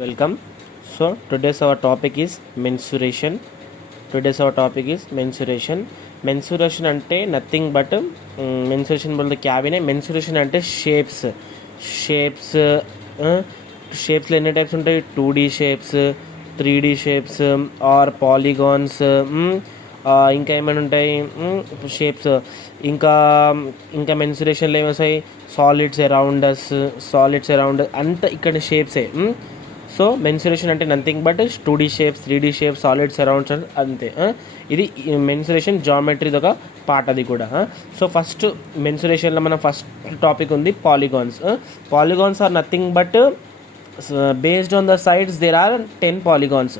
Welcome. So today's our topic is mensuration. Today's our topic is mensuration. Mensuration ante nothing but mensuration बोलते क्या भी नहीं. Mensuration అంటే shapes షేప్స్లో ఎన్ని types ఉంటాయి? 2D shapes, 3D shapes are polygons, ఇంకా ఏమైనా ఉంటాయి షేప్స్. ఇంకా ఇంకా మెన్సురేషన్లో ఏమొస్తాయి? సాలిడ్స్ అరౌండ్ అంతా ఇక్కడ షేప్సే. సో మెన్సురేషన్ అంటే nothing but 2D shapes, 3D shapes, solids arounds అంతే. ఇది మెన్సురేషన్ జామెట్రీది ఒక పార్ట్ అది కూడా. సో ఫస్ట్ మెన్సురేషన్లో మన ఫస్ట్ టాపిక్ ఉంది polygons. Polygons are nothing but based on the sides there are 10 polygons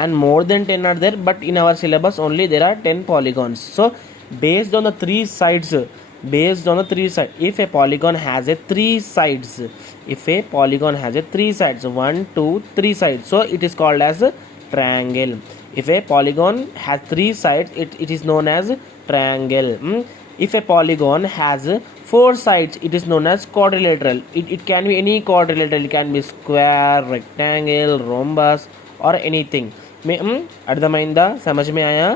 and more than 10 are there, but in our syllabus only there are 10 polygons. So based on the three sides, if a polygon has a three sides, 1 2 3 sides, so it is called as a triangle. If a polygon has three sides, it is known as triangle. If a polygon has four sides, it is known as quadrilateral. It can be any quadrilateral. It can be square, rectangle, rhombus or anything. अर्धमाइंदा, समझ में आया?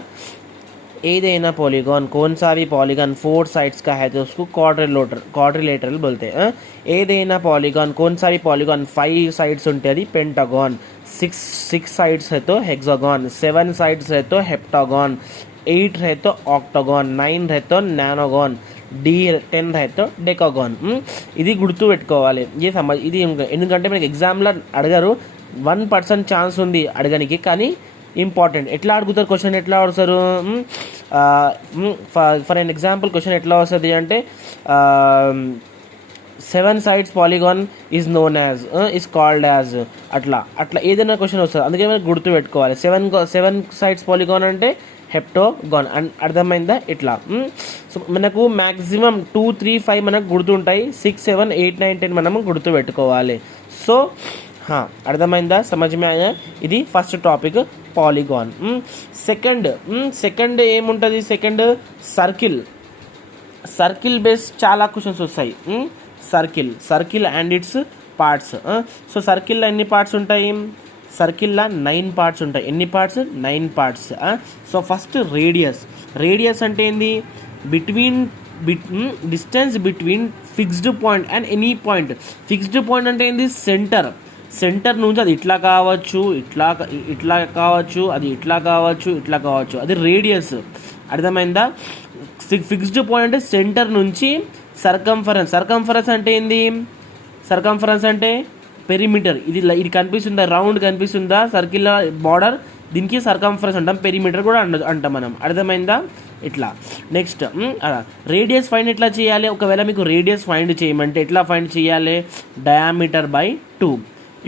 ఏదైనా polygon, कौन सा भी polygon 4 sides का है तो उसको क्वाड्रिलेटरल बोलते हैं. ఏదైనా पॉलीगॉन, कौन सा भी पॉलीगॉन 5 साइड्स ఉంటే అది पेंटागॉन, 6 साइड्स है तो हेक्सागॉन, 7 साइड्स है तो हेप्टागॉन, 8 है तो ऑक्टागॉन, 9 है तो नैनोगॉन, D10 है तो డెకాగాన్. ఇది గుర్తు పెట్టుకోవాలి. ఇది ఎందుకంటే మనకి ఎగ్జామ్లో అడగారు, 1% ఛాన్స్ ఉంది అడగడానికి, కానీ ఇంపార్టెంట్. ఎట్లా అడుగుతారు క్వశ్చన్, ఎట్లా అడుగుతారు? ఫర్ ఎన్ ఎగ్జాంపుల్ క్వశ్చన్ ఎట్లా వస్తుంది అంటే 7 sides polygon is known as is called as అట్లా ఏదైనా క్వశ్చన్ వస్తుంది. అందుకే మనకి గుర్తు పెట్టుకోవాలి. 7 sides polygon అంటే హెప్టాగాన్ అని అర్థమైందా? ఇట్లా. సో మనకు మ్యాక్సిమం 2 3 5 మనకు గుర్తుంటాయి, 6 7 8 9 10 మనము గుర్తు పెట్టుకోవాలి. సో అర్థమైందా? సమజ్మే ఆయా? ఇది ఫస్ట్ టాపిక్ పాలిగాన్. సెకండ్ ఏముంటుంది? సెకండ్ సర్కిల్ బేస్ చాలా క్వశ్చన్స్ వస్తాయి. Circle and it's parts. So సర్కిల్లో ఎన్ని పార్ట్స్ ఉంటాయి? సర్కిల్లో 9 పార్ట్స్ ఉంటాయి. ఎన్ని parts? 9 parts. So first radius అంటే ఏంది? Distance between fixed point and any point. Fixed point అంటే ఏంది? సెంటర్ నుంచి అది ఇట్లా కావచ్చు, ఇట్లా కావచ్చు, అది ఇట్లా కావచ్చు, అది రేడియస్. అర్థమైందా? ఫిక్స్డ్ పాయింట్ అంటే సెంటర్ నుంచి సర్కంఫరెన్స్ అంటే ఏంది? సర్కంఫరెన్స్ అంటే పెరిమీటర్. ఇది కనిపిస్తుందా? రౌండ్ కనిపిస్తుందా? సర్కిల్ బార్డర్, దీనికి సర్కంఫరెన్స్ అంటాం, పెరిమీటర్ కూడా అంటాం మనం. అర్థమైందా? ఇట్లా. నెక్స్ట్ రేడియస్ ఫైండ్ ఎట్లా చేయాలి? ఒకవేళ మీకు రేడియస్ ఫైండ్ చేయమంటే ఎట్లా ఫైండ్ చేయాలి? Diameter by 2.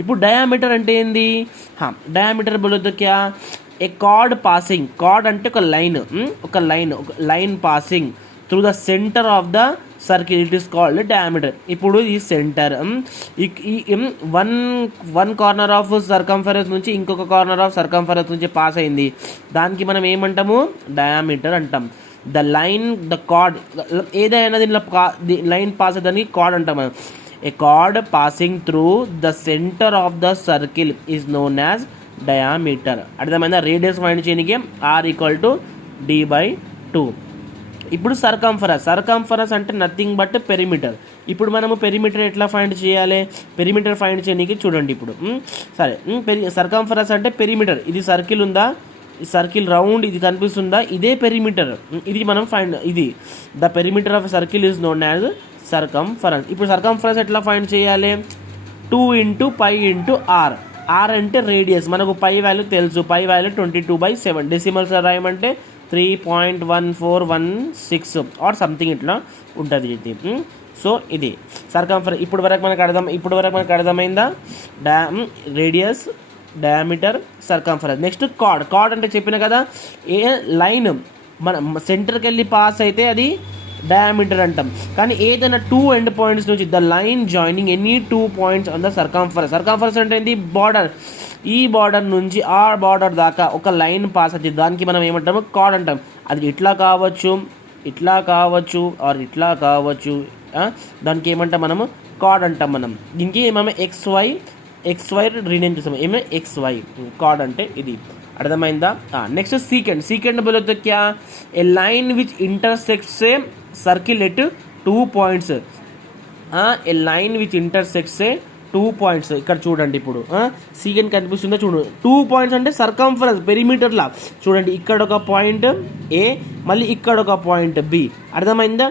ఇప్పుడు డయామీటర్ అంటే ఏంది? డయామీటర్ బోలతో క్యా? ఏ కార్డ్ పాసింగ్. కార్డ్ అంటే ఒక line passing through the centre of the circle, it is called diameter. ఇప్పుడు ఈ centre one corner of circumference నుంచి ఇంకొక కార్నర్ ఆఫ్ సర్కంఫరెన్స్ నుంచి పాస్ అయింది, దానికి మనం ఏమంటాము? డయామీటర్ అంటాం. ద కార్డ్ ఏదైనా దీనిలో లైన్ పాస్ అయ్యేదానికి కార్డ్ అంటాం మనం. A chord passing through the centre of the circle is known as diameter. అర్థమైందా? రేడియస్ ఫైండ్ చేయడానికి R=D/2. ఇప్పుడు సర్కంఫరెన్స్ అంటే నథింగ్ బట్ పెరిమీటర్. ఇప్పుడు మనము పెరిమీటర్ ఎట్లా ఫైండ్ చేయాలి? పెరిమీటర్ ఫైండ్ చేయడానికి చూడండి ఇప్పుడు. సరే, సర్కంఫరెన్స్ అంటే పెరిమీటర్. ఇది సర్కిల్ ఉందా? ఈ సర్కిల్ రౌండ్ ఇది కనిపిస్తుందా? ఇదే పెరిమీటర్. ఇది మనం ఇది the perimeter of circle is known as circumference. ఇప్పుడు సర్కంఫరెన్స్ ఎట్లా ఫైండ్ చేయాలి? 2 × π × r. r అంటే రేడియస్. మనకు పై వాల్యూ తెలుసు, పై వాల్యూ 22/7. డెసిమల్స్ రాయమంటే 3.1416 ఆర్ సంథింగ్ ఇట్లా ఉంటుంది ఇది. సో ఇది సర్కంఫరెన్స్. ఇప్పుడు వరకు మనకు అర్థమైందా? Radius, diameter, circumference. Next card అంటే చెప్పిన కదా, ఏ లైన్ మన సెంటర్కి వెళ్ళి పాస్ అయితే అది డయామీటర్ అంటాం. కానీ ఏదైనా 2 ఎండ్ పాయింట్స్ నుంచి the line joining any 2 points on the circumference అంటే ఏంటి? బార్డర్. ఈ బార్డర్ నుంచి ఆ బార్డర్ దాకా ఒక లైన్ పాస్ అవుతుంది, దానికి మనం ఏమంటాము? కార్డ్ అంటాం. అది ఇట్లా కావచ్చు ఆర్ ఇట్లా కావచ్చు, దానికి ఏమంటాం మనము? కార్డ్ అంటాం మనం. దీనికి మనం XY XY రీనేమ్ చేస్తాం, ఏమే XY కార్డ్ అంటే ఇది, అర్థమైందా. నెక్స్ట్ సీకెండ్ बोले క్యా, a line which intersects a circle at 2 points, a line which intersects a 2 points. ఇక్కడ చూడండి ఇప్పుడు సీకెండ్ కనిపిస్తుందో చూడు, 2 points అంటే సర్కంఫరెన్స్ పెరిమీటర్లా చూడండి, ఇక్కడ ఒక పాయింట్ ఏ, మళ్ళీ ఇక్కడ ఒక పాయింట్ బి, అర్థమైందా.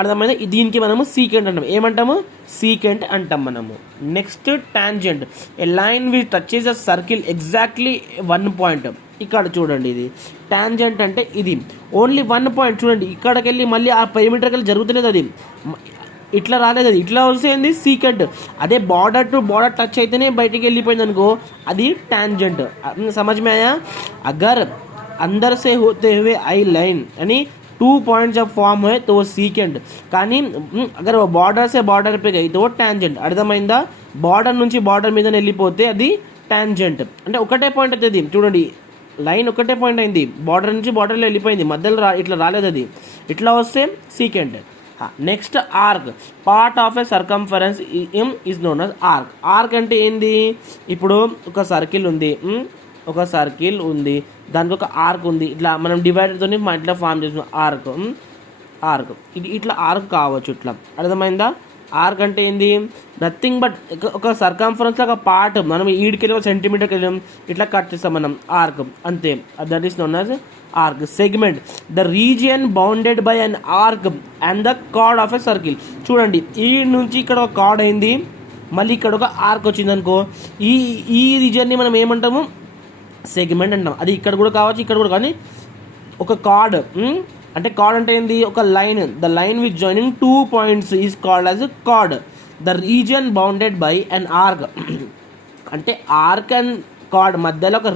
అర్థమైందా. దీనికి మనము సీకెంట్ అంటాం, ఏమంటాము సీకెంట్ అంటాం మనము. Next tangent, A line which touches a circle exactly 1 point. ఇక్కడ చూడండి ఇది టాంజెంట్ అంటే ఇది ఓన్లీ 1 point. చూడండి ఇక్కడికి వెళ్ళి మళ్ళీ ఆ పెరిమీటర్కి వెళ్ళి జరుగుతులేదు, అది ఇట్లా రాలేదు, అది ఇట్లా వస్తుంది సీకెంట్. అదే బార్డర్ టు బార్డర్ టచ్ అయితేనే బయటికి వెళ్ళిపోయింది అనుకో, అది టాంజెంట్. సమझ में आया. अगर अंदर से होते हुए आई लाइन यानी 2 points जब फॉर्म हुए तो वो सीकेंट, కానీ అగర్ బార్డర్ సే బార్డర్ పే గయి తో టాంజెంట్, అర్థమైందా. బార్డర్ నుంచి బార్డర్ మీద వెళ్ళిపోతే అది టాంజెంట్. అంటే ఒకటే పాయింట్ అవుతుంది, చూడండి లైన్ ఒకటే పాయింట్ అయింది, బార్డర్ నుంచి బార్డర్లో వెళ్ళిపోయింది, మధ్యలో ఇట్లా రాలేదు, అది ఇట్లా వస్తే secant. Next arc, part of A circumference is known as arc. Arc అంటే ఏంది, ఇప్పుడు ఒక సర్కిల్ ఉంది, దానికి ఒక ఆర్క్ ఉంది, ఇట్లా మనం డివైడర్తో ఇట్లా ఫామ్ చేసిన ఆర్క్ ఇది ఇట్లా ఆర్క్ కావచ్చు, ఇట్లా అర్థమైందా. ఆర్క్ అంటే ఏంది, నథింగ్ బట్ ఒక సర్కంఫరెన్స్ ఒక పార్ట్, మనం ఈడికెళ్ళి 1 centimeterకి వెళ్ళాం ఇట్లా కట్ చేస్తాం మనం, ఆర్క్ అంతే, that is known as arc. Segment, the region bounded by an arc and the card of a circle. చూడండి ఈ నుంచి ఇక్కడ ఒక కార్డ్ అయింది, మళ్ళీ ఇక్కడ ఒక ఆర్క్ వచ్చింది అనుకో, ఈ రీజియన్ని మనం ఏమంటాము సెగ్మెంట్ అంటాం. అది ఇక్కడ కూడా కావచ్చు, ఇక్కడ కూడా, కానీ ఒక కార్డ్ అంటే కార్డ్ అంటే ఏంది, ఒక line, the line with joining 2 points is called as card. The region bounded by and arc, అంటే ఆర్క్ అండ్ కార్డ్ మధ్యలో ఒక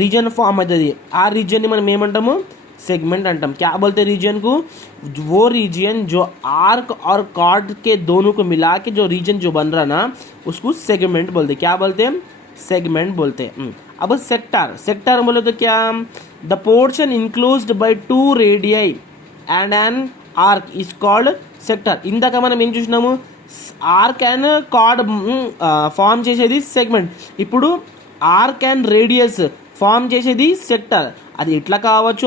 రీజన్ ఫామ్ అవుతుంది, ఆ రీజియన్ని మనం ఏమంటాము सेगमेंट अंटाम. क्या बोलते हैं रीजन को, वो रीजन जो आर्क और कार्ड के दोनों को मिला के जो रीजन जो बन रहा ना उसको सेगमेंट बोलते हैं. क्या बोलते हैं, सेगमेंट बोलते हैं. अब सेक्टर बोले तो क्या, the portion enclosed bye 2 radii and an arc is called sector. ఇందాక మనం ఏం చూసినాము, ఆర్క్ అండ్ కార్డ్ ఫామ్ చేసేది సెగ్మెంట్, ఇప్పుడు ఆర్క్ అండ్ రేడియస్ ఫామ్ చేసేది సెక్టర్. అది ఇట్లా కావచ్చు,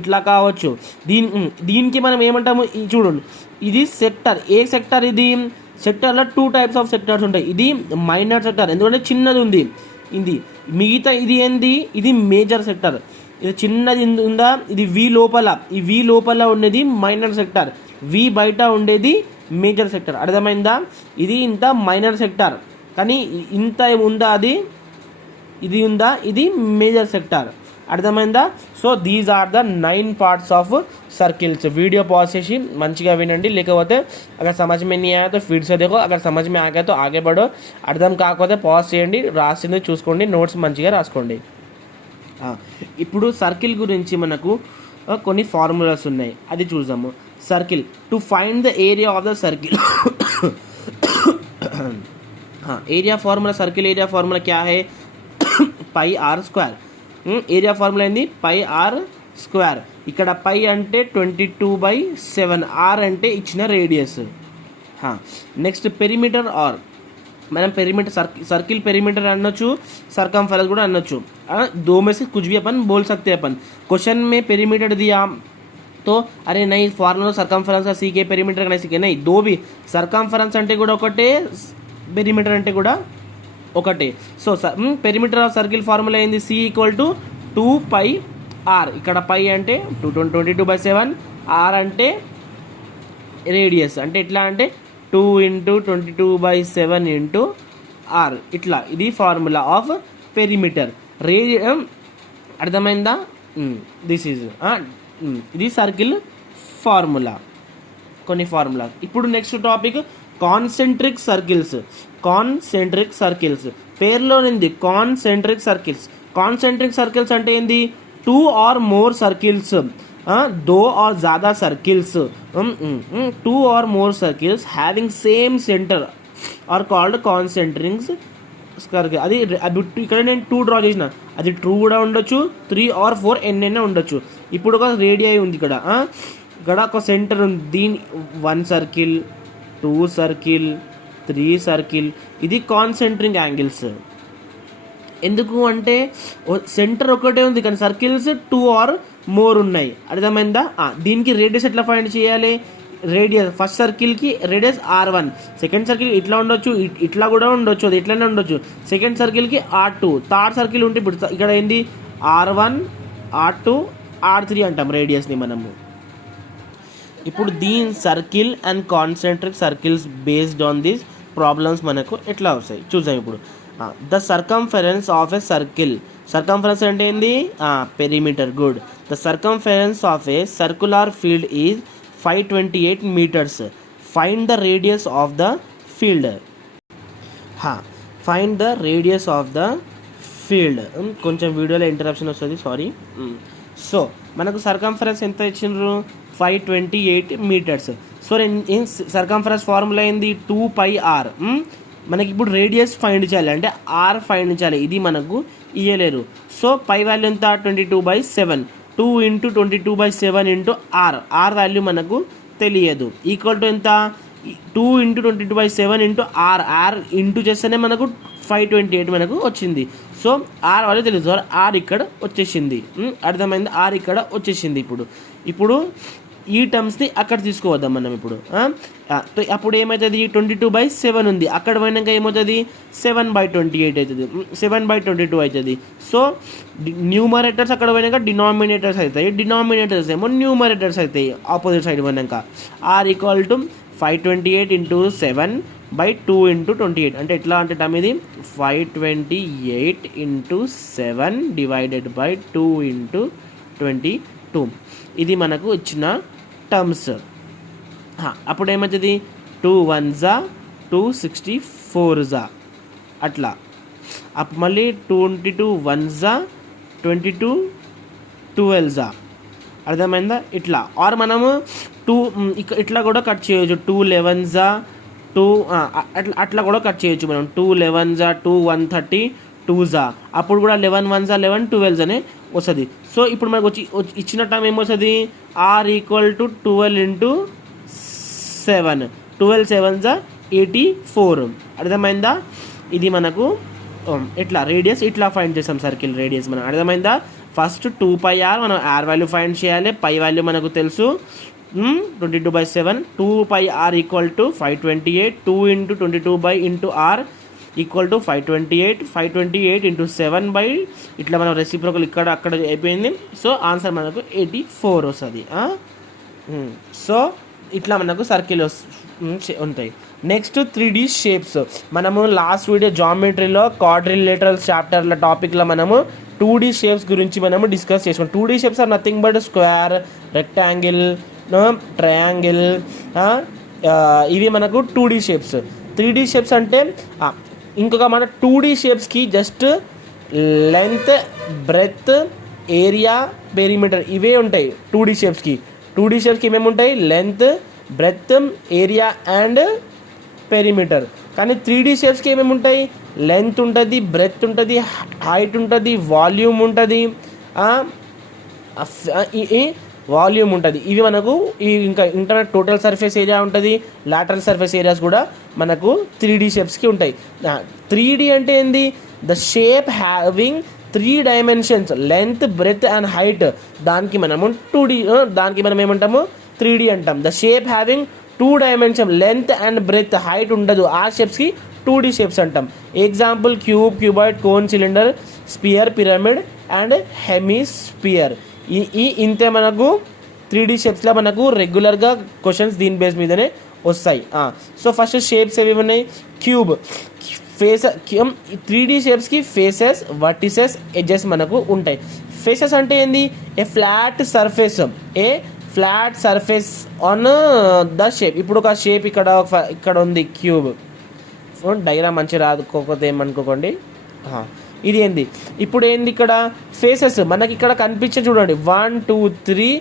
ఇట్లా కావచ్చు. దీనికి మనం ఏమంటాము, చూడండి ఇది సెక్టర్. ఏ సెక్టర్ ఇది, సెక్టర్లో 2 types ఆఫ్ సెక్టర్స్ ఉంటాయి. ఇది మైనర్ సెక్టర్, ఎందుకంటే చిన్నది ఉంది ఇది, మిగతా ఇది ఏంది, ఇది మేజర్ సెక్టర్. ఇది చిన్నది ఉందా, ఇది వి లోపల ఉండేది మైనర్ సెక్టర్, వి బయట ఉండేది మేజర్ సెక్టర్, అర్థమైందా. ఇది ఇంత మైనర్ సెక్టర్, కానీ ఇంత ఉందా, అది ఇది ఉందా, ఇది మేజర్ సెక్టర్, అర్థమైందా. So these are the 9 parts of circles. Video pause చేసి మంచిగా వినండి, లేకపోతే అगर समझ में नहीं आया तो फिर से देखो, अगर समझ में आ गया तो आगे बढ़ो, అర్థం కాకపోతే పాజ్ చేయండి, రాసింది చూసుకోండి, నోట్స్ మంచిగా రాసుకోండి. ఇప్పుడు సర్కిల్ గురించి మనకు కొన్ని ఫార్ములాస్ ఉన్నాయి, అది చూద్దాము. Circle, to find the area of the circle, area formula, circle area formula क्या है, पाई r स्क्वायर. ఏరియా ఫార్ములా ఏంది, పై ఆర్ స్క్వేర్. ఇక్కడ పై అంటే 22/7, ఆర్ అంటే ఇచ్చిన రేడియస్. నెక్స్ట్ పెరిమీటర్ ఆర్, మనం పెరిमीटर सर्किल पेरीमीटर అనొచ్చు, सरकमफेरेंस కూడా అనొచ్చు. दो में से कुछ भी अपन बोल सकते हैं. अपन क्वेश्चन में पेरीमीटर दिया तो अरे नहीं फॉर्मुला सरकमफेरेंस का सीखे, पेरीमीटर का नहीं सीखे, नहीं, दो भी सरकमफेरेंस అంటే కూడా ఒకటే, పెరిమీటర్ అంటే కూడా ఒకటే. So perimeter of circle formula ఏంది, సి ఈక్వల్ టు 2πr. ఇక్కడ పై అంటే 22/7, ఆర్ అంటే రేడియస్, అంటే ఎట్లా అంటే 2 × 22/7 × r, ఇట్లా. ఇది ఫార్ములా ఆఫ్ పెరిమీటర్. అర్థమైందా, దిస్ ఈజ్ ఇది సర్కిల్ ఫార్ములా, కొన్ని ఫార్ములా. ఇప్పుడు నెక్స్ట్ టాపిక్ కాన్సెంట్రిక్ సర్కిల్స్. పేర్లో ఉంది కాన్సెంట్రిక్ సర్కిల్స్. కాన్సెంట్రిక్ సర్కిల్స్ అంటే ఏంది, 2 or more सर्किल्स, 2 और ज़्यादा circles, 2 or more circles having same center are called concentric circle. అది ఇక్కడ నేను 2 డ్రా చేసిన, అది 2 కూడా ఉండొచ్చు, 3 or 4 ఎన్నైనా ఉండొచ్చు. ఇప్పుడు ఒక రేడియై ఉంది, ఇక్కడ ఒక సెంటర్ ఉంది, దీని 1 సర్కిల్, 2 సర్కిల్, 3 సర్కిల్. ఇది కాన్సెంట్రిక్ యాంగిల్స్. ఎందుకు అంటే సెంటర్ ఒకటే ఉంది కానీ సర్కిల్స్ 2 ఆర్ మోర్ ఉన్నాయి. అర్థమైందా? దీనికి రేడియస్ ఎట్లా ఫైండ్ చేయాలి? రేడియస్ ఫస్ట్ సర్కిల్కి రేడియస్ R1, సెకండ్ సర్కిల్ ఇట్లా ఉండొచ్చు, ఇట్లా కూడా ఉండొచ్చు, అది ఇట్లానే ఉండొచ్చు. సెకండ్ సర్కిల్కి R2, థర్డ్ సర్కిల్ ఉంటే ఇప్పుడు ఇక్కడ ఏంది R1, R2, R3 అంటాం రేడియస్ని మనము. ఇప్పుడు దీని circle and concentric circles based on these problems మనకు ఎట్లా వస్తాయి చూద్దాం. ఇప్పుడు the circumference of a circle. Circumference అంటే ఏంది? Perimeter. Good. The circumference of A circular field is 528 meters. Find the radius of the field. Find the radius of the field. కొంచెం వీడియోలో interruption వస్తుంది, సారీ. సో మనకు circumference ఎంత ఇచ్చిండ్రు? 528 meters. So circumference formula ఏంది? 2πr. మనకి ఇప్పుడు radius find చేయాలి అంటే ఆర్ ఫైండ్ చేయాలి. ఇది మనకు ఇయ్యలేరు. సో పై వాల్యూ ఎంత? 22/7. 2 × 22/7 × r. r వాల్యూ మనకు తెలియదు. ఈక్వల్ టు ఎంత? 2 × 22/7 × r. r ఇంటూ చేస్తేనే మనకు 528 మనకు వచ్చింది. సో r వాల్యూ తెలియదు. r ఇక్కడ వచ్చేసింది. అర్థమైంది? r ఇక్కడ వచ్చేసింది. ఇప్పుడు ఈ టర్మ్స్ని అక్కడ తీసుకోవద్దాం మనం. ఇప్పుడు అప్పుడు ఏమవుతుంది? 22/7 ఉంది, అక్కడ పోయినాక ఏమవుతుంది? 7/28 అవుతుంది, 7/22 అవుతుంది. సో న్యూమరేటర్స్ అక్కడ పోయినాక డినామినేటర్స్ అవుతాయి, డినామినేటర్స్ ఏమో న్యూమరేటర్స్ అవుతాయి ఆపోజిట్ సైడ్ పోయినాక. r = 528 × 7/2 × 28. అంటే ఎట్లా అంటే టర్మ్ ఇది 528 × 7 / 2 × 22. ఇది మనకు ఇచ్చిన టర్మ్స్. అప్పుడు ఏమవుతుంది? 2 1s 264s అట్లా. అప్పుడు మళ్ళీ 22 1s 22 12s. అర్థమైందా? ఇట్లా. ఆర్ మనము 2 ఇట్లా కూడా కట్ చేయొచ్చు. 2 11s 2 అట్లా కూడా కట్ చేయొచ్చు మనం. 2 11s 2 132s. అప్పుడు కూడా 11 1s 11 12s అనే వస్తుంది. సో ఇప్పుడు మనకు ఇచ్చిన టైం ఏమొస్తుంది? r = 12 × 7. 12 7s 84. అర్థమైందా? ఇది మనకు ఎట్లా రేడియస్ ఇట్లా ఫైండ్ చేస్తాం సర్కిల్ రేడియస్ మనం. అర్థమైందా? ఫస్ట్ 2πr మనం r వాల్యూ ఫైండ్ చేయాలి. పై వాల్యూ మనకు తెలుసు 22/7. 2πr = 528. 2 × 22 × r = 528. 528 × 7 ఇట్లా మనం రెసిప్రోకల్ ఇక్కడ అక్కడ అయిపోయింది. సో ఆన్సర్ మనకు 84 వస్తుంది. సో ఇట్లా మనకు సర్కిల్ ఉంటాయి. Next 3D shapes. మనము లాస్ట్ వీడియో జామెట్రీలో క్వాడ్రిలేటరల్ చాప్టర్ల టాపిక్లో మనము 2D షేప్స్ గురించి మనము డిస్కస్ చేసుకున్నాం. 2D shapes are nothing but square, rectangle, triangle. ఇవి మనకు 2D షేప్స్. 3D షేప్స్ అంటే ఇంకొక మన 2D షేప్స్కి just length, breadth, area, perimeter ఇవే ఉంటాయి 2D షేప్స్కి. 2D షేప్స్కి ఏమేమి ఉంటాయి? Length, breadth, area and perimeter. కానీ 3D షేప్స్కి ఏమేమి ఉంటాయి? లెంత్ ఉంటుంది, బ్రెత్ ఉంటుంది, హైట్ ఉంటుంది, వాల్యూమ్ ఉంటుంది, వాల్యూమ్ ఉంటుంది. ఇవి మనకు ఇంకా ఇంటర్నల్ టోటల్ సర్ఫేస్ ఏరియా ఉంటుంది, లాటరల్ సర్ఫేస్ ఏరియాస్ కూడా మనకు 3D షేప్స్కి ఉంటాయి. 3D అంటే ఏంది? The shape having 3 dimensions, length, breadth and height. దానికి మనము 2D, దానికి మనం ఏమంటాము? 3D అంటాం. The shape having 2 dimensions, length and breadth, height ఉండదు, ఆ షేప్స్కి 2D షేప్స్ అంటాం. Example cube, cuboid, cone, cylinder, sphere, pyramid and hemisphere. ఇంతే మనకు 3D షేప్స్లో మనకు రెగ్యులర్గా క్వశ్చన్స్ దీని బేస్ మీదనే వస్తాయి. సో ఫస్ట్ షేప్స్ ఏవి ఉన్నాయి? Cube face. 3D షేప్స్కి ఫేసెస్, వర్టిసెస్, ఎడ్జెస్ మనకు ఉంటాయి. ఫేసెస్ అంటే ఏంది? A flat surface, a flat surface on the shape. ఇప్పుడు ఒక షేప్ ఇక్కడ ఉంది క్యూబ్. డైగ్రామ్ మంచిగా రాదుకోకపోతే ఏమనుకోకండి. ఇది ఏంది? ఇప్పుడు ఏంది ఇక్కడ ఫేసెస్ మనకి ఇక్కడ కనిపించే చూడండి 1 2 3,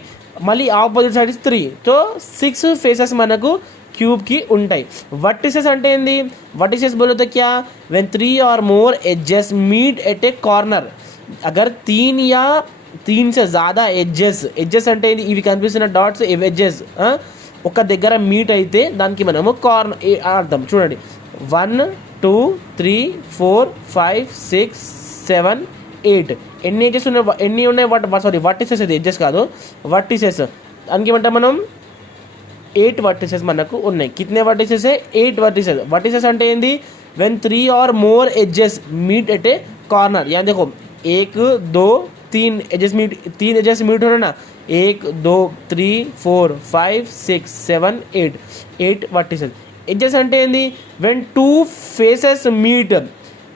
మళ్ళీ ఆపోజిట్ సైడ్ 3. సో 6 ఫేసెస్ మనకు क्यूब की ఉంటాయి. वर्टिसेस అంటే ఏంది? वर्टिसेस बोलो तो क्या? when 3 or more edges meet at a corner. अगर 3 या 3 से ज़्यादा एजेस అంటే ఏంది? ఇవి కనిపిస్తున్న డాట్స్ ఎడ్జెస్. ఒక దగ్గర మీట్ అయితే దానికి మనము కార్నర్ అర్థం. చూడండి 1 2 3 4 5 6 7 8 ఎన్ని ఎడ్జెస్ ఉన్నాయి, ఎన్ని ఉన్నాయి సారీ వర్టిసెస్, ఇది ఎడ్జెస్ కాదు వర్టిసెస్. దానికి ఏమంటాం మనం 8 వర్టిసెస్ మనకు ఉన్నాయి. కితనే వర్టిసెస్ है 8 వర్టిసెస్. వర్టిసెస్ అంటే ఏంది, when 3 or more edges meet at a corner. यहाँ देखो 1 2 3 एजेस मीट, 3 एजेस मीट हो रहे ना, 1 2 3 4 5 6 7 8 वर्टिसेस. एजेस అంటే ఏంది, when two faces meet,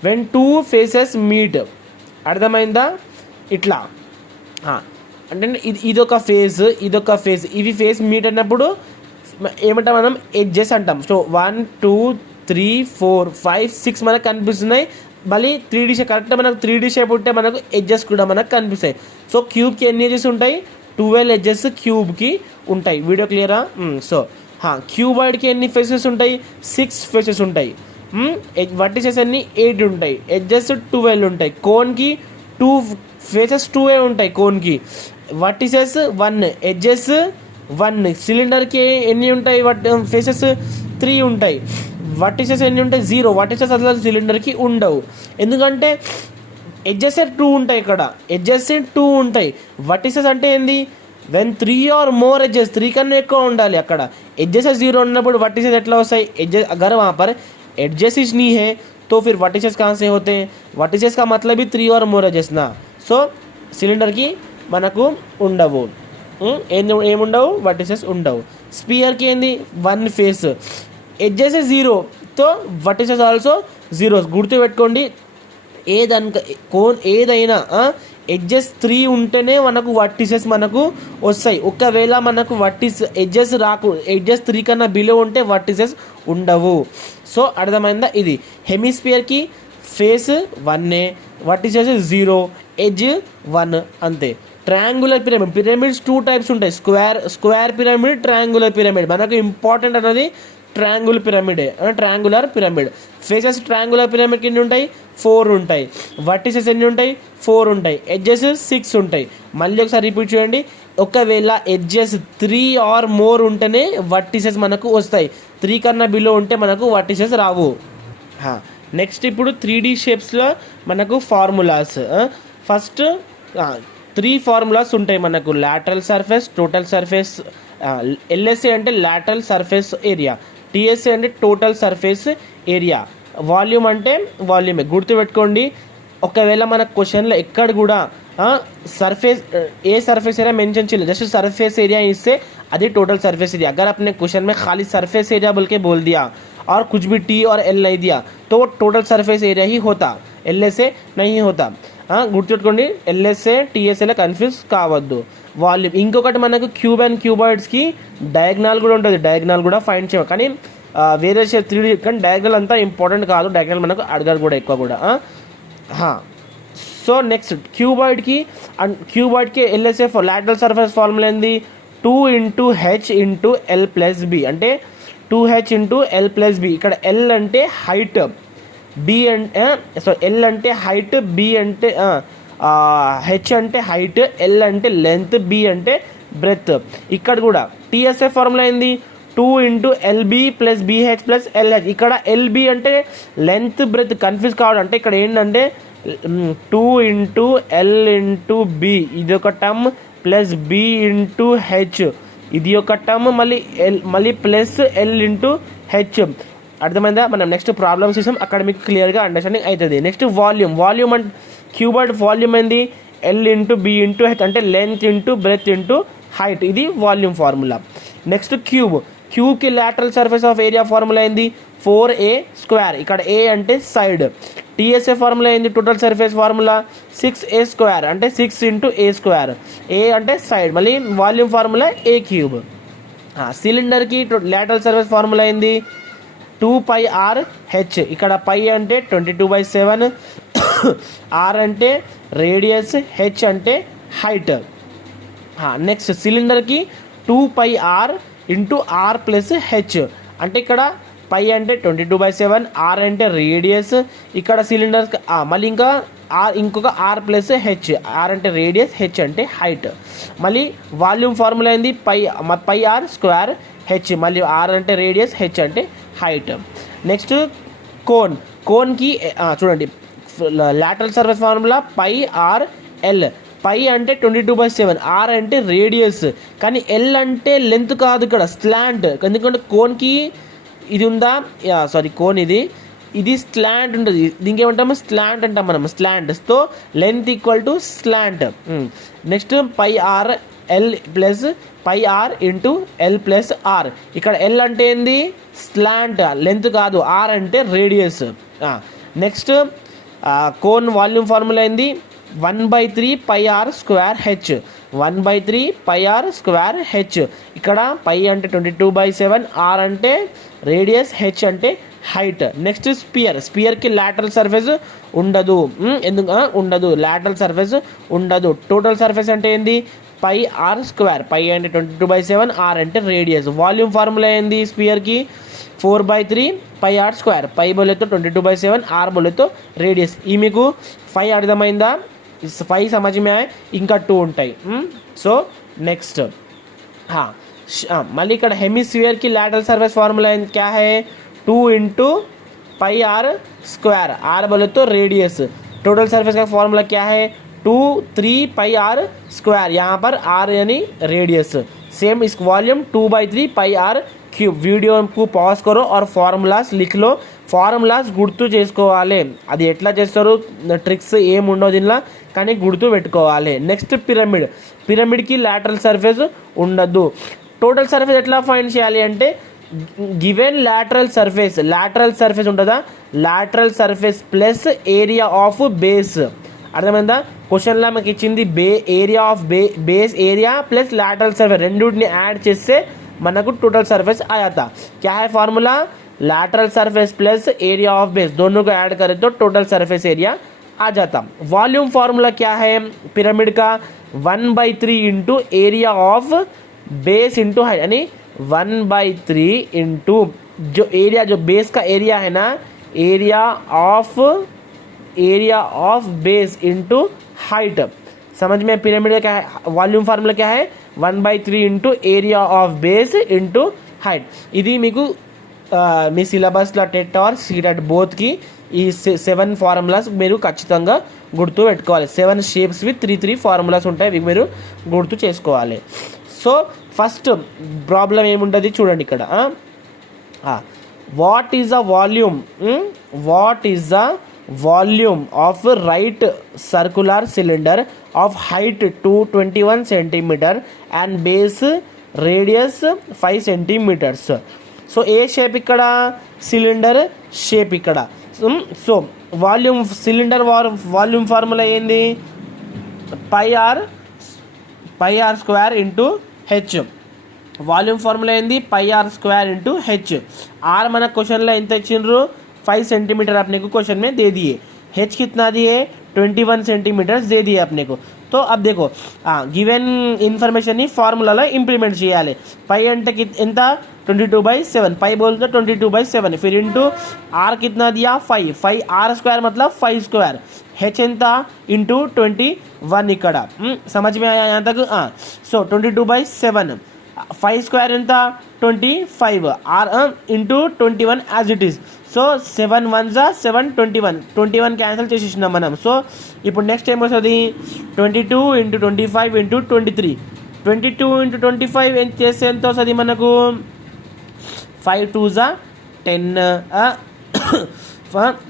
when two faces meet. అర్థమైందా? ఇట్లా అంటే ఇదొక ఫేస్ ఇదొక ఫేస్, ఇవి ఫేస్ మీట్ అయినప్పుడు ఏమంటాం మనం, ఎడ్జెస్ అంటాం. సో 1 2 3 4 5 6 మనకు కనిపిస్తున్నాయి. మళ్ళీ 3D షేప్, కరెక్ట్గా మనకు 3D షేప్ ఉంటే మనకు ఎడ్జెస్ కూడా మనకు కనిపిస్తాయి. సో క్యూబ్కి ఎన్ని ఎడ్జెస్ ఉంటాయి, 12 ఎడ్జెస్ క్యూబ్కి ఉంటాయి. వీడియో క్లియరా? సో క్యూబాయిడ్కి ఎన్ని ఫేసెస్ ఉంటాయి, 6 ఫేసెస్ ఉంటాయి. వర్టిసెస్ అన్ని 8 ఉంటాయి, ఎడ్జెస్ 12 ఉంటాయి. కోన్కి 2 ఫేసెస్ 2 ఉంటాయి కోన్కి, వర్టిసెస్ 1, ఎడ్జెస్ 1. సిలిండర్కి ఎన్ని ఉంటాయి ఫేసెస్, 3 ఉంటాయి. వర్టిసెస్ ఎన్ని ఉంటాయి, 0. వర్టిసెస్ అసలు సిలిండర్కి ఉండవు, ఎందుకంటే ఎడ్జెస్ 2 ఉంటాయి. ఇక్కడ ఎడ్జెస్ 2 ఉంటాయి. వర్టిసెస్ అంటే ఏంది, వెన్ 3 or more एजेस, 3 కన్నా ఎక్కువ ఉండాలి. అక్కడ एजेस 0 ఉన్నప్పుడు वर्टिसेस ఎట్లా వస్తాయి, एजेस अगर वहाँ पर एजेस ही नहीं है तो फिर वर्टिसेस कहाँ से होते हैं. वर्टिसेस का मतलब ही 3 or more एजेस ना. సో సిలిండర్కి మనకు ఉండవు, ఏముండవు, వర్టిసెస్ ఉండవు. స్పియర్కి ఏంది, 1 ఫేస్, ఎడ్జెస్ 0, తో వర్టిసెస్ ఆల్సో 0. గుర్తుపెట్టుకోండి, ఏదైనా ఎడ్జెస్ 3 ఉంటేనే మనకు వర్టిసెస్ మనకు వస్తాయి. ఒకవేళ మనకు ఎడ్జెస్ 3 కన్నా బిలో ఉంటే వర్టిసెస్ ఉండవు. సో అర్థమైందా? ఇది హెమిస్పియర్కి ఫేస్ 1, వర్టిసెస్ 0, ఎడ్జ్ 1 అంతే. ట్రయాంగులర్ పిరమిడ్స్ 2 టైప్స్ ఉంటాయి, స్క్వేర్ పిరమిడ్, ట్రయాంగులర్ పిరమిడ్. మనకు ఇంపార్టెంట్ అన్నది ట్రయాంగులర్ పిరమిడ్. ఫేసెస్ ట్రయాంగులర్ పిరమిడ్కి ఎన్ని ఉంటాయి, 4 ఉంటాయి. వర్టిసెస్ ఎన్ని ఉంటాయి, 4 ఉంటాయి. ఎడ్జెస్ 6 ఉంటాయి. మళ్ళీ ఒకసారి రిపీట్ చేయండి, ఒకవేళ ఎడ్జెస్ 3 or more ఉంటేనే వర్టిసెస్ మనకు వస్తాయి, 3 కన్నా బిలో ఉంటే మనకు వర్టిసెస్ రావు. నెక్స్ట్ ఇప్పుడు 3D షేప్స్లో మనకు ఫార్ములాస్. ఫస్ట్ 3 ఫార్ములాస్ ఉంటాయి మనకు, lateral surface, total surface, LSA అంటే లాటరల్ సర్ఫేస్ ఏరియా, టీఎస్ఏ అంటే టోటల్ సర్ఫేస్ ఏరియా, వాల్యూమ్ అంటే వాల్యూమే. గుర్తుపెట్టుకోండి, ఒకవేళ మన క్వశ్చన్లో ఎక్కడ కూడా surface a surface area mention चाहिए, जैसे सरफेस एरिया इससे अधिक टोटल सरफेस एरिया. अगर आपने क्वेश्चन में खाली सरफेस एरिया बोल के बोल दिया और कुछ भी टी और एल नहीं दिया तो वो टोटल सरफेस एरिया ही होता, एल से नहीं होता. గుర్తుపెట్టుకోండి, ఎల్ఎస్ఏ టీఎస్ఏలో కన్ఫ్యూజ్ కావద్దు. వాల్యూమ్ ఇంకొకటి మనకు క్యూబ్ అండ్ క్యూబాయిడ్స్కి డయాగ్నల్ కూడా ఉంటుంది, డయాగ్నల్ కూడా ఫైండ్ చేయాలి. కానీ వేరే 3D కానీ డయాగ్నల్ అంతా ఇంపార్టెంట్ కాదు, డయాగ్నల్ మనకు అడగారు కూడా ఎక్కువ కూడా. సో నెక్స్ట్ క్యూబాయిడ్కి ఎల్ఎస్ఏ లాటరల్ సర్ఫేస్ ఫార్ములా ఏంది, 2 × H × L + B అంటే 2H × L + B. ఇక్కడ ఎల్ అంటే హైట్, బి అంటే ఎల్ అంటే హైట్, బి అంటే హెచ్ అంటే హైట్, ఎల్ అంటే లెంత్, బి అంటే బ్రెత్. ఇక్కడ కూడా టీఎస్ఏ ఫార్ములా ఏంది, 2 × LB + BH + LH. ఇక్కడ ఎల్బి అంటే లెంత్ బ్రెత్, కన్ఫ్యూజ్ కావడం అంటే ఇక్కడ ఏంటంటే 2 × L × B ఇది ఒక టర్మ్, ప్లస్ B × H ఇది ఒక టర్మ్, మళ్ళీ ప్లస్ L × H. అర్థమైందా? మనం నెక్స్ట్ ప్రాబ్లమ్స్ చూసాం, అక్కడ మీకు క్లియర్గా అండర్స్టాండింగ్ అవుతుంది. నెక్స్ట్ వాల్యూమ్ అంటే క్యూబాయిడ్ వాల్యూమ్ ఏంది, L × B × H అంటే లెంత్ × బ్రెత్ × హైట్, ఇది వాల్యూమ్ ఫార్ములా. నెక్స్ట్ క్యూబ్కి lateral surface of area formula ఏంది, 4a². ఇక్కడ ఏ అంటే సైడ్. టీఎస్ఏ ఫార్ములా ఏంది, టోటల్ సర్ఫేస్ ఫార్ములా 6a² అంటే 6 × a². ఏ అంటే సైడ్, మళ్ళీ వాల్యూమ్ ఫార్ములా a³. సిలిండర్కి లాటరల్ సర్ఫేస్ ఫార్ములా ఏంది, 2πr/h. ఇక్కడ పై అంటే 22/7, r అంటే రేడియస్, h అంటే హైట్. నెక్స్ట్ సిలిండర్కి 2πr × r + h అంటే ఇక్కడ పై అంటే 22/7, r అంటే రేడియస్, ఇక్కడ సిలిండర్ మళ్ళీ ఇంకొక r + h, r అంటే రేడియస్, h అంటే హైట్. మళ్ళీ వాల్యూమ్ ఫార్ములా ఏంది, πr², హెచ్, మళ్ళీ ఆర్ అంటే రేడియస్, హెచ్ అంటే హైట్. నెక్స్ట్ కోన్కి చూడండి lateral surface formula pi r l. Pi అంటే 22/7, ఆర్ అంటే రేడియస్, కానీ ఎల్ అంటే లెంత్ కాదు ఇక్కడ స్లాంట్. ఎందుకంటే కోన్కి ఇది ఉందా, కోన్ ఇది స్లాంట్ ఉంటుంది, దీనికి ఏమంటాము స్లాంట్ అంటాం మనం, స్లాంట్తో length equal to slant. Next pi r l plus pi r into l plus r. ఇక్కడ ఎల్ అంటే ఏంది స్లాంట్, లెంత్ కాదు, ఆర్ అంటే radius. Next cone volume formula ఏంది 1/3 pi r square h. 1/3 pi r square h. ఇక్కడ pi అంటే 22/7, r అంటే radius, h అంటే హైట్. నెక్స్ట్ స్పియర్కి లాటరల్ సర్ఫేస్ ఉండదు. ఎందుకు ఉండదు? లాటరల్ సర్ఫేస్ ఉండదు. టోటల్ సర్ఫేస్ అంటే ఏంది పై ఆర్ స్క్వేర్. పై అంటే 22/7, ఆర్ అంటే రేడియస్. వాల్యూమ్ ఫార్ములా ఏంది స్పియర్కి 4/3 పై ఆర్ స్క్వేర్. పై బోలేతో 22/7, ఆర్ బోలేతో రేడియస్. ఈ మీకు 5 అర్థమైందా? 5 समझ में आए, ఇంకా 2 ఉంటాయి. సో నెక్స్ట్ మళ్ళీ ఇక్కడ హెమిస్ఫియర్కి లాటరల్ సర్ఫేస్ ఫార్ములా क्या है 2 into pi r square. R बोले तो रेडियस. टोटल सरफेस का फॉर्मूला क्या है 2 3 पाई आर स्क्वायर. यहाँ पर आर यानी रेडियस. सेम इस volume 2/3 pi r cube. Video को पॉज करो और ఫార్ములాస్ लिख लो. ఫార్ములాస్ గుర్తు చేసుకోవాలి. అది ఎట్లా చేస్తారు ట్రిక్స్ ఏముండవు దీనిలో, కానీ గుర్తు పెట్టుకోవాలి. నెక్స్ట్ పిరమిడ్కి లాటరల్ సర్ఫేస్ ఉండదు. టోటల్ సర్ఫేస్ ఎట్లా ఫైండ్ చేయాలి అంటే గివెన్ లాటరల్ సర్ఫేస్ ఉంటుందా, lateral surface plus area of base. అర్థమైందా? క్వశ్చన్లో మనకి ఇచ్చింది area of base area plus lateral surface రెండింటిని యాడ్ చేస్తే మనకు टोटल सरफेस आया था. क्या है formula lateral surface plus area of base, दोनों को ऐड करें तो टोटल सरफेस एरिया आ जाता. वॉल्यूम फार्मूला क्या है पिरामिड का 1/3 into area of base into height, यानी 1/3 इंटू जो एरिया जो बेस का एरिया है ना, area of base into height. समझ में? पिरामिड का क्या है वॉल्यूम फार्मूला क्या है 1/3 into area of base into height. ఇది మీకు మీ సిలబస్లో టెట్ ఆర్ సీటెట్ బోత్కి ఈ 7 ఫార్ములాస్ మీరు ఖచ్చితంగా గుర్తు పెట్టుకోవాలి. 7 షేప్స్ విత్ 3 ఫార్ములాస్ ఉంటాయి, ఇవి మీరు గుర్తు చేసుకోవాలి. సో ఫస్ట్ ప్రాబ్లం ఏముంటుంది చూడండి ఇక్కడ. What is the volume of right circular cylinder of height 221 centimetre and base radius 5 centimetres. So a shape ఇక్కడ సిలిండర్ షేప్ ఇక్కడ. సో సిలిండర్ వాల్యూమ్ ఫార్ములా ఏంది pi r square into h. Volume formula ఏంది pi r square into h. R మన question లో ఎంత ఇచ్చిండ్రు 5 centimetre अपने को क्वेश्चन में दे दिए. हेच कितना दिए 21 सेंटीमीटर दे दिए अपने को. तो अब देखो गिवन इन्फॉर्मेशन ని ఫార్ములాలో ఇంప్లిమెంట్ చేయాలి. పై అంటే ఎంత 22/7, పై बोलते 22/7 फिर इंटू आर कितना दिया 5 आर स्क्वायर मतलब 5 स्क्वायर. हेच ఎంత इंटू 21 ఇక్కడ. समझ में आया यहाँ तक? सो 22/7 5 స్క్వేర్ ఎంత 25 r into 21 as it is. So 7 1 7 21 cancel చేసేసినాం మనం. సో ఇప్పుడు నెక్స్ట్ ఏం వస్తుంది 22 ఇంటూ 25 ఇంటూ 23. 22 ఇంటూ 25 ఎంత చేస్తే ఎంత వస్తుంది మనకు 5 2 10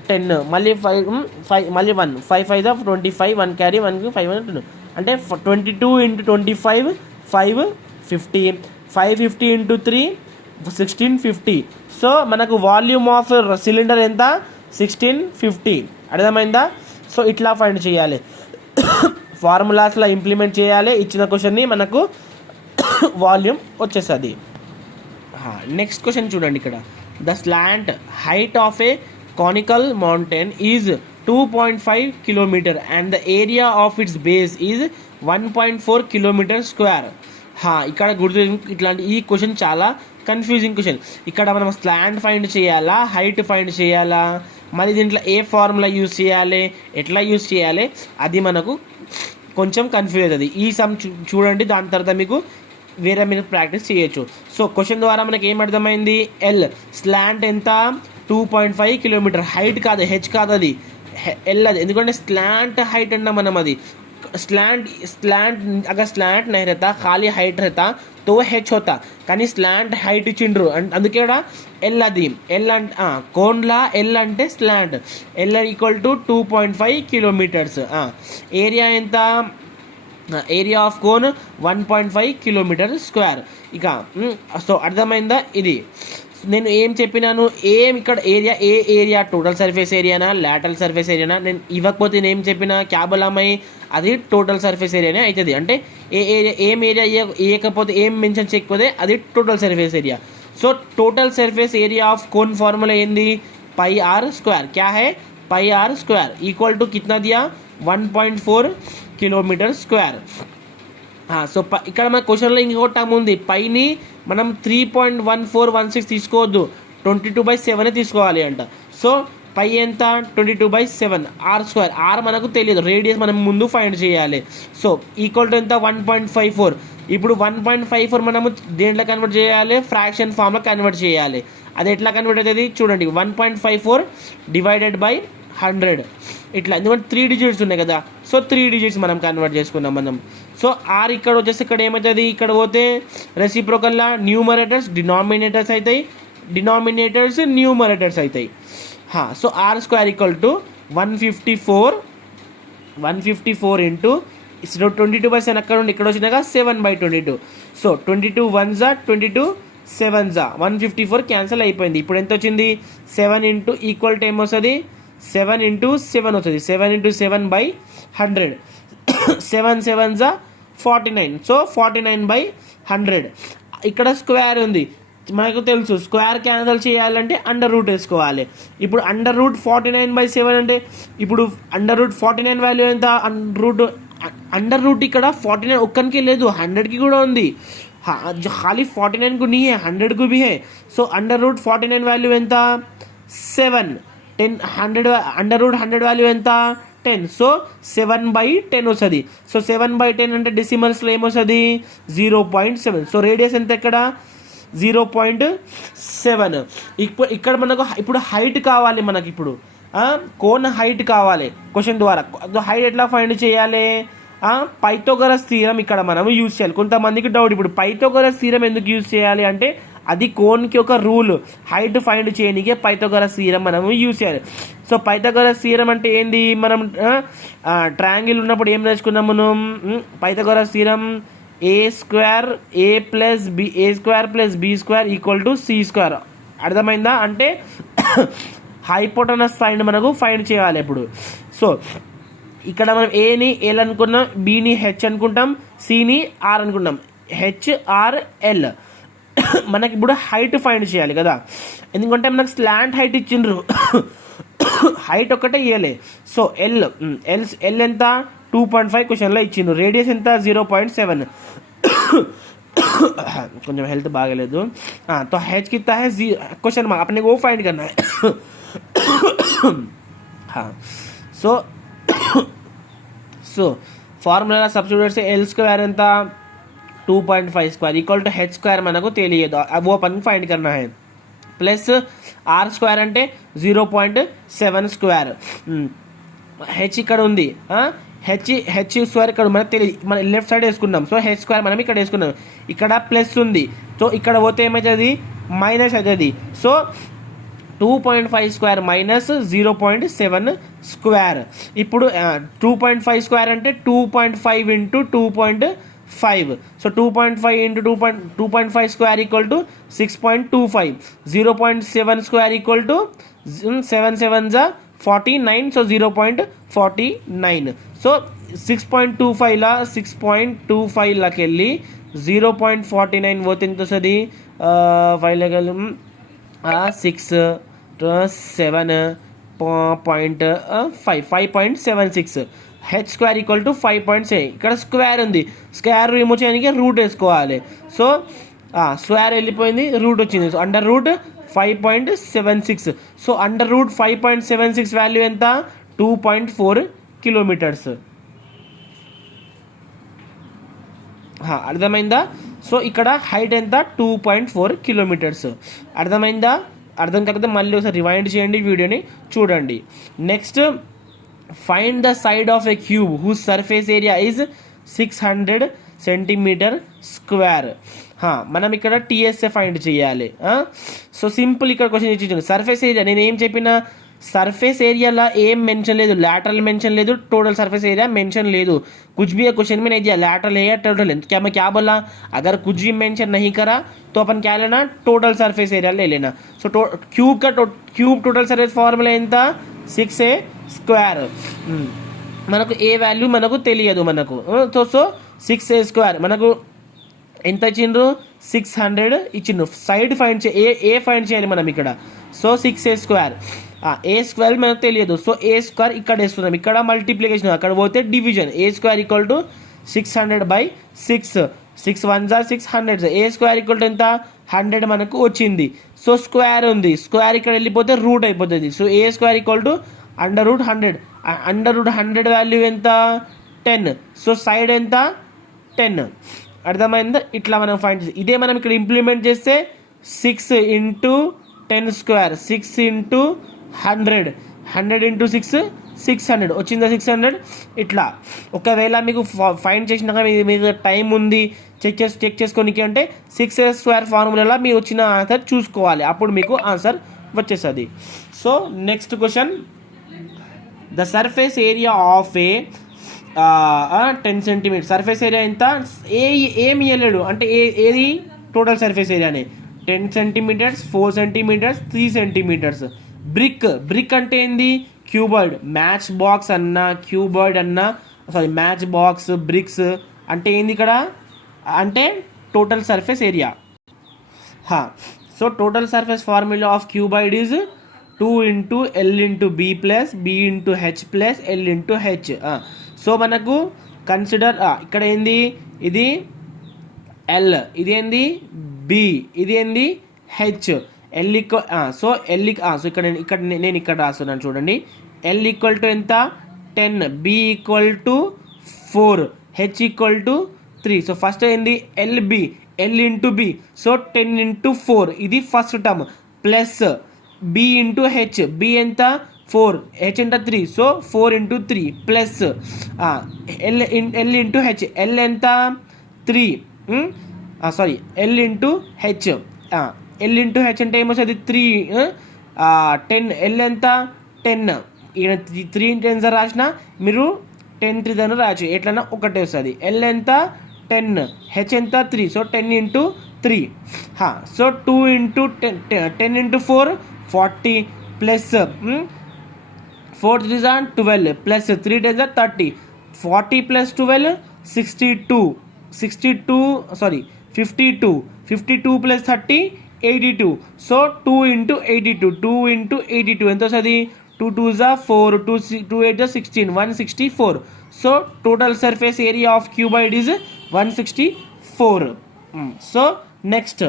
10 మళ్ళీ 5 మళ్ళీ 1 5 5 25 1 క్యారీ 1 5 2 అంటే 22 ఇంటూ 25 550 550 ఇంటూ 3 1650. సో మనకు వాల్యూమ్ ఆఫ్ సిలిండర్ ఎంత 1650. అర్థమైందా? సో ఇట్లా ఫైండ్ చేయాలి, ఫార్ములాస్లో ఇంప్లిమెంట్ చేయాలి. ఇచ్చిన క్వశ్చన్ని మనకు వాల్యూమ్ వచ్చేస్తుంది. నెక్స్ట్ క్వశ్చన్ చూడండి ఇక్కడ. The slant height of a conical mountain is 2.5 kilometre and the area of its base is 1.4 kilometre square. ఇక్కడ గుర్తు ఇట్లాంటి ఈ క్వశ్చన్ చాలా కన్ఫ్యూజింగ్ క్వశ్చన్. ఇక్కడ మనం స్లాంట్ ఫైండ్ చేయాలా, హైట్ ఫైండ్ చేయాలా, మరి దీంట్లో ఏ ఫార్ములా యూజ్ చేయాలి, ఎట్లా యూజ్ చేయాలి, అది మనకు కొంచెం కన్ఫ్యూజ్ అవుతుంది. ఈ సమ్ చూడండి, దాని తర్వాత మీకు వేరే మీరు ప్రాక్టీస్ చేయొచ్చు. సో క్వశ్చన్ ద్వారా మనకి ఏం అర్థమైంది, ఎల్ స్లాంట్ ఎంత 2.5 కిలోమీటర్, హైట్ కాదు హెచ్ కాదు అది ఎల్ అది, ఎందుకంటే స్లాంట్ హైట్ అన్నా మనం అది स्लैंट अगर स्लैंट नहीं रहता खाली हाइट रहता तो वो హెచ్ होता కానీ స్లాంట్ హైట్ ఇచ్చిండ్రు అందుకే ఇక్కడ ఎల్ అది ఎల్ అంటే కోన్లా ఎల్ అంటే slant l equal to 2.5 kilometres. Area ఎంత, area of cone 1.5 kilometre square. ఇక సో అర్థమైందా, ఇది నేను ఏం చెప్పినాను, ఏం ఇక్కడ ఏరియా ఏ ఏరియా టోటల్ సర్ఫేస్ ఏరియానా లాటరల్ సర్ఫేస్ ఏరియానా, నేను ఇవ్వకపోతే నేను ఏం చెప్పిన క్యాబులామై అది టోటల్ సర్ఫేస్ ఏరియానే అవుతుంది. అంటే ఏ ఏరియా ఏం ఏరియా ఇవ్వకపోతే ఏం మెన్షన్ చేయకపోతే అది total surface area. So total surface area of cone formula ఏంది, పై ఆర్ స్క్వేర్. క్యా హై, pi r square equal to కిतना दिया 1.4 కిలోమీటర్ స్క్వేర్. సో ఇక్కడ మన క్వశ్చన్లో ఇంకొక టర్మ్ ఉంది, పైని మనం 3.1416 తీసుకోవద్దు 22/7 తీసుకోవాలి అంట. సో పై ఎంత 22/7 ఆర్ స్క్వేర్, ఆర్ మనకు తెలియదు, రేడియస్ మనం ముందు ఫైండ్ చేయాలి. సో ఈక్వల్ టు ఎంత 1.54. ఇప్పుడు 1.54 మనము దేంట్లో కన్వర్ట్ చేయాలి, ఫ్రాక్షన్ ఫామ్లో కన్వర్ట్ చేయాలి. అది ఎట్లా కన్వర్ట్ అవుతుంది చూడండి, 1.54 డివైడెడ్ బై 100 ఇట్లా, ఎందుకంటే 3 డిజిట్స్ ఉన్నాయి కదా, సో 3 డిజిట్స్ మనం కన్వర్ట్ చేసుకున్నాం మనం. సో ఆర్ ఇక్కడ వచ్చేసి ఇక్కడ ఏమవుతుంది, ఇక్కడ పోతే రెసిప్రోకల్లా న్యూమరేటర్స్ డినామినేటర్స్ అవుతాయి, డినామినేటర్స్ న్యూమరేటర్స్ అవుతాయి. So r square equal to 154 into 22/7 అక్కడ నుండి ఇక్కడ వచ్చినాక 7/22. సో 22 1s 22 7s 154 క్యాన్సిల్ అయిపోయింది. ఇప్పుడు ఎంత వచ్చింది, 7 ఇంటూ ఈక్వల్ టు ఏమొస్తుంది 7 ఇంటూ 7 వస్తుంది, 7 ఇంటూ 7/100 7 7s 49. సో 49/100. ఇక్కడ స్క్వేర్ ఉంది, మనకు తెలుసు స్క్వేర్ క్యాన్సిల్ చేయాలంటే అండర్ రూట్ వేసుకోవాలి. ఇప్పుడు అండర్ రూట్ 49/7 అంటే ఇప్పుడు అండర్ రూట్ 49 వాల్యూ ఎంత, అండర్ రూట్ ఇక్కడ 49 ఒక్కరికి లేదు 100కి కూడా ఉంది, ఖాళీ 49 को नहीं है 100 को भी है. సో అండర్ రూట్ 49 వాల్యూ ఎంత 7, 10 100 అండర్ రూట్ 100 వాల్యూ ఎంత 10. సో 7/10 వస్తుంది. సో 7/10 అంటే డెసిమల్స్లో ఏమొస్తుంది 0.7. సో రేడియస్ ఎంత ఇక్కడ 0.7. ఇక్కడ మనకు ఇప్పుడు హైట్ కావాలి, మనకి ఇప్పుడు కోన్ హైట్ కావాలి క్వశ్చన్ ద్వారా. హైట్ ఎట్లా ఫైండ్ చేయాలి, పైథాగరస్ థీరం ఇక్కడ మనం యూజ్ చేయాలి. కొంతమందికి డౌట్, ఇప్పుడు పైథాగరస్ థీరం ఎందుకు యూజ్ చేయాలి అంటే అది కోన్కి ఒక రూల్, హైట్ ఫైండ్ చేయడానికి పైథాగరస్ థీరం మనం యూజ్ చేయాలి. సో పైథాగరస్ థీరం అంటే ఏంది, మనం ట్రయాంగిల్ ఉన్నప్పుడు ఏం నేర్చుకున్నాం మనం, Pythagoras theorem a square a plus b a square plus b square equal to c square. అర్థమైందా, అంటే హైపోటనస్ ఫైండ్ మనకు ఫైండ్ చేయాలి ఇప్పుడు. సో ఇక్కడ మనం ఏని ఎల్ అనుకున్నాం, బిని హెచ్ అనుకుంటాం, సిని ఆర్ అనుకుంటాం, HRL. మనకి ఇప్పుడు హైట్ ఫైండ్ చేయాలి కదా, ఎందుకంటే మనకు స్లాంట్ హైట్ ఇచ్చిండ్రు హైట్ ఒక్కటే ఇవ్వలే. సో ఎల్ ఎంత 2.5 క్వశ్చన్లో ఇచ్చిండ్రు, రేడియస్ ఎంత 0.7. కొంచెం హెల్త్ బాగలేదు. तो H कितना है क्वेश्चन मार्क, अपने को वो फाइंड करना है. हाँ सो ఫార్ములా సబ్స్టిట్యూట్ से ఎల్ స్క్వేర్ ఎంత 2.5 square equal to H square మనకు తెలియదు, वो अपन फाइंड करना है. ప్లస్ ఆర్ స్క్వేర్ అంటే 0.7 స్క్వేర్, హెచ్ ఇక్కడ ఉంది, హెచ్ స్క్వేర్ ఇక్కడ మనకు తెలియదు, మన లెఫ్ట్ సైడ్ వేసుకున్నాం. సో హెచ్ స్క్వేర్ మనం ఇక్కడ వేసుకున్నాం, ఇక్కడ ప్లస్ ఉంది, సో ఇక్కడ పోతే ఏమవుతుంది మైనస్ అవుతుంది. So 2.5 square minus 0.7 square. ఇప్పుడు 2.5 స్క్వేర్ అంటే 2.5 into 2.5. So 2.5 into 2.5 square equal to 6.25. 0.7 square equal to 7 7s 49. So 0.49. So 6.25 వెళ్ళి 0.49 పోతే ఎంత వస్తుంది, 5.76. H square equal to 5.7. ఇక్కడ స్క్వేర్ ఉంది, స్క్వేర్ రిమూవ్ చేయడానికి రూట్ వేసుకోవాలి. సో స్క్వేర్ వెళ్ళిపోయింది, రూట్ వచ్చింది. So under root 5.76. So under root 5.76 value ఎంత 2.4 కిలోమీటర్స్. అర్థమైందా. సో ఇక్కడ హైట్ ఎంత 2.4 కిలోమీటర్స్. అర్థమైందా? అర్థం కాకపోతే మళ్ళీ ఒకసారి రివైండ్ చేయండి వీడియోని, చూడండి. Next, find the side of a cube whose surface area is 600 centimetre square. మనం ఇక్కడ టీఎస్ఏ ఫైండ్ చేయాలి. సో సింపుల్, ఇక్కడ క్వశ్చన్ ఇచ్చింది సర్ఫేస్ ఏరియా. నేను ఏం చెప్పిన, सरफेस एरिया एम मेंशन ले, लैटरल मेंशन ले, टोटल सरफेस एरिया मेंशन ले. कुछ भी क्वेश्चन में नहीं दिया लैटरल है या टोटल है. क्या मैं क्या बोला, अगर कुछ भी मेंशन नहीं करा तो अपन क्या लेना, टोटल सरफेस एरिया ले लेना. सो क्यूब का क्यूब टोटल सरफेस फॉर्मूला ఎంత 6a స్క్వేర్. మనకు ఏ వాల్యూ మనకు తెలియదు మనకు. సో 6a స్క్వేర్ మనకు ఎంత ఇచ్చిండ్రు, 600 ఇచ్చిండ్రు. సైడ్ ఫైండ్ ఏ ఫైండ్ చేయాలి మనం ఇక్కడ. సో 6a స్క్వేర్, ఏ స్క్వేర్ మనకు తెలియదు. సో ఏ స్క్వేర్ ఇక్కడ వేస్తున్నాం, ఇక్కడ మల్టిప్లికేషన్, అక్కడ పోతే division. A square equal to 600/6, 6 1 600. A square equal to ఎంత 100 మనకు వచ్చింది. సో స్క్వేర్ ఉంది, స్క్వేర్ ఇక్కడ వెళ్ళిపోతే రూట్ అయిపోతుంది. So A square equal to √100. √100 value ఎంత 10. సో సైడ్ ఎంత 10. అర్థమైందా? ఇట్లా మనం ఫైండ్ చేసి ఇదే మనం ఇక్కడ ఇంప్లిమెంట్ చేస్తే 6 × 10 స్క్వేర్, 6 × 100, 100 × 6 600 వచ్చిందా 600. ఇట్లా ఒకవేళ మీకు ఫైండ్ చేసినాక మీకు టైం ఉంది చెక్ చేసుకోనికి అంటే 6a స్క్వేర్ ఫార్ములాలో మీరు వచ్చిన ఆన్సర్ చూసుకోవాలి, అప్పుడు మీకు ఆన్సర్ వచ్చేస్తుంది. So next question, the surface area of a 10 centimetre. Surface area ఎంత, ఏమి ఇవ్వలేడు అంటే ఏది టోటల్ సర్ఫేస్ ఏరియానే. 10 సెంటీమీటర్స్, 4 సెంటీమీటర్స్, 3 సెంటీమీటర్స్. బ్రిక్ అంటే ఏంది, క్యూబాయిడ్. మ్యాచ్ బాక్స్ అన్నా క్యూబాయిడ్ అన్నా, సారీ మ్యాచ్ బాక్స్ బ్రిక్స్ అంటే ఏంది ఇక్కడ అంటే total surface area. So total surface formula of cuboid is 2 × L × B + B × H + L × H. So మనకు కన్సిడర్ ఇక్కడ ఏంది, ఇది L, ఇది ఏంది B, ఇది ఏంది H. L సో ఇక్కడ నేను ఇక్కడ రాస్తున్నాను చూడండి. L ఈక్వల్ టు ఎంత 10, B equal to 4, H equal to 3. So first ఏంది LB, L × B. సో 10 × 4 ఇది first term, plus B × H, B ఎంత 4, H ఎంత 3. So 4 × 3 plus L × H, L ఎంత 3, sorry L × H. L × H అంటే ఏమొస్తుంది 3, 10. L ఎంత 10, ఇక్కడ 3 × 10 రాసిన మీరు 10 × 3 రాయచ్చు, ఎట్లన్నా ఒకటే వస్తుంది. L ఎంత 10, H ఎంత 3. So 10 × 3. So 2 × 10 × 4 40 plus 4 3 12 plus 3 10 30. 40 + 12 62, 52 + 30 82. So 2 × 82, 2 × 82 ఎంత వస్తుంది, 2 2 4, 2 8 16, 164. So total surface area of cuboid is 164. So next,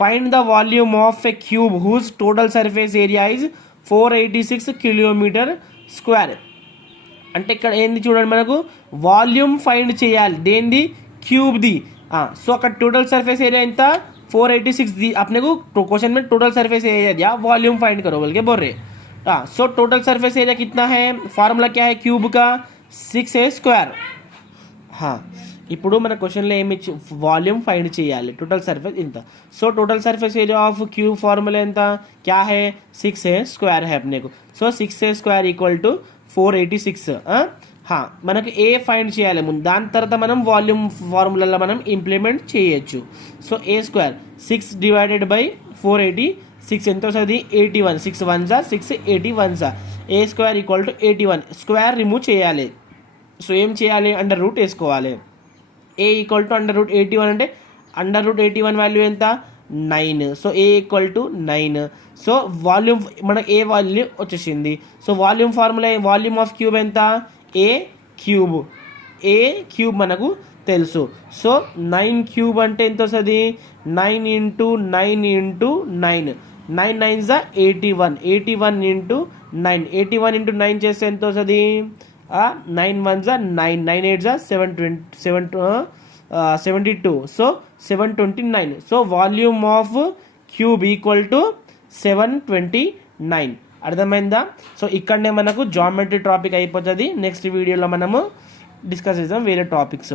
find the volume of a cube whose total surface area is 486 kilometre square. అంటే ఇక్కడ ఏంది చూడండి, మనకు వాల్యూమ్ ఫైండ్ చేయాలి దేంది, క్యూబ్ది. సో అక్కడ టోటల్ सरफेस एरिया ఎంత 486 दी अपने को क्वेश्चन में टोटल सरफेस एरिया दिया, वॉल्यूम फाइंड करो बोल के बोल रहे. सो टोटल सरफेस एरिया कितना है, फार्मूला क्या है क्यूब का 6a स्क्वायर. ఇప్పుడు మన క్వశ్చన్లో ఏమి వాల్యూమ్ ఫైండ్ చేయాలి, టోటల్ సర్ఫేస్ ఇంత. So total surface area of cube formula ఎంత, क्या है 6a స్క్వేర్ है अपने को. So 6a square equal to 486. మనకు ఏ ఫైండ్ చేయాలి ముందు, దాని తర్వాత మనం వాల్యూమ్ ఫార్ములాలో మనం ఇంప్లిమెంట్ చేయొచ్చు. సో ఏ స్క్వేర్ 6 / 486 ఎంత వస్తుంది 81, 6 1 6 81. ఏ square equal to 81. Square remove చేయాలి. సో ఏం చేయాలి, అండర్ రూట్ వేసుకోవాలి. ఏ ఈక్వల్ టు √81 అంటే √81 వాల్యూ ఎంత 9. So A equal to 9. So volume మనకు ఏ వాల్యూ వచ్చేసింది. So volume formula volume of cube ఎంత, ఏ క్యూబ్ మనకు తెలుసు. సో 9 క్యూబ్ అంటే ఎంత వస్తుంది 9 × 9 × 9, 9 9 81, 81 × 9, 81 × 9 చేస్తే ఎంత వస్తుంది 9 1 9, 9 8 72. So 729. So volume of cube equal to 729. అర్థమైందా? సో ఇక్కడనే మనకు జామెట్రీ టాపిక్ అయిపోతుంది. నెక్స్ట్ వీడియోలో మనము డిస్కస్ చేద్దాం వేరే టాపిక్స్.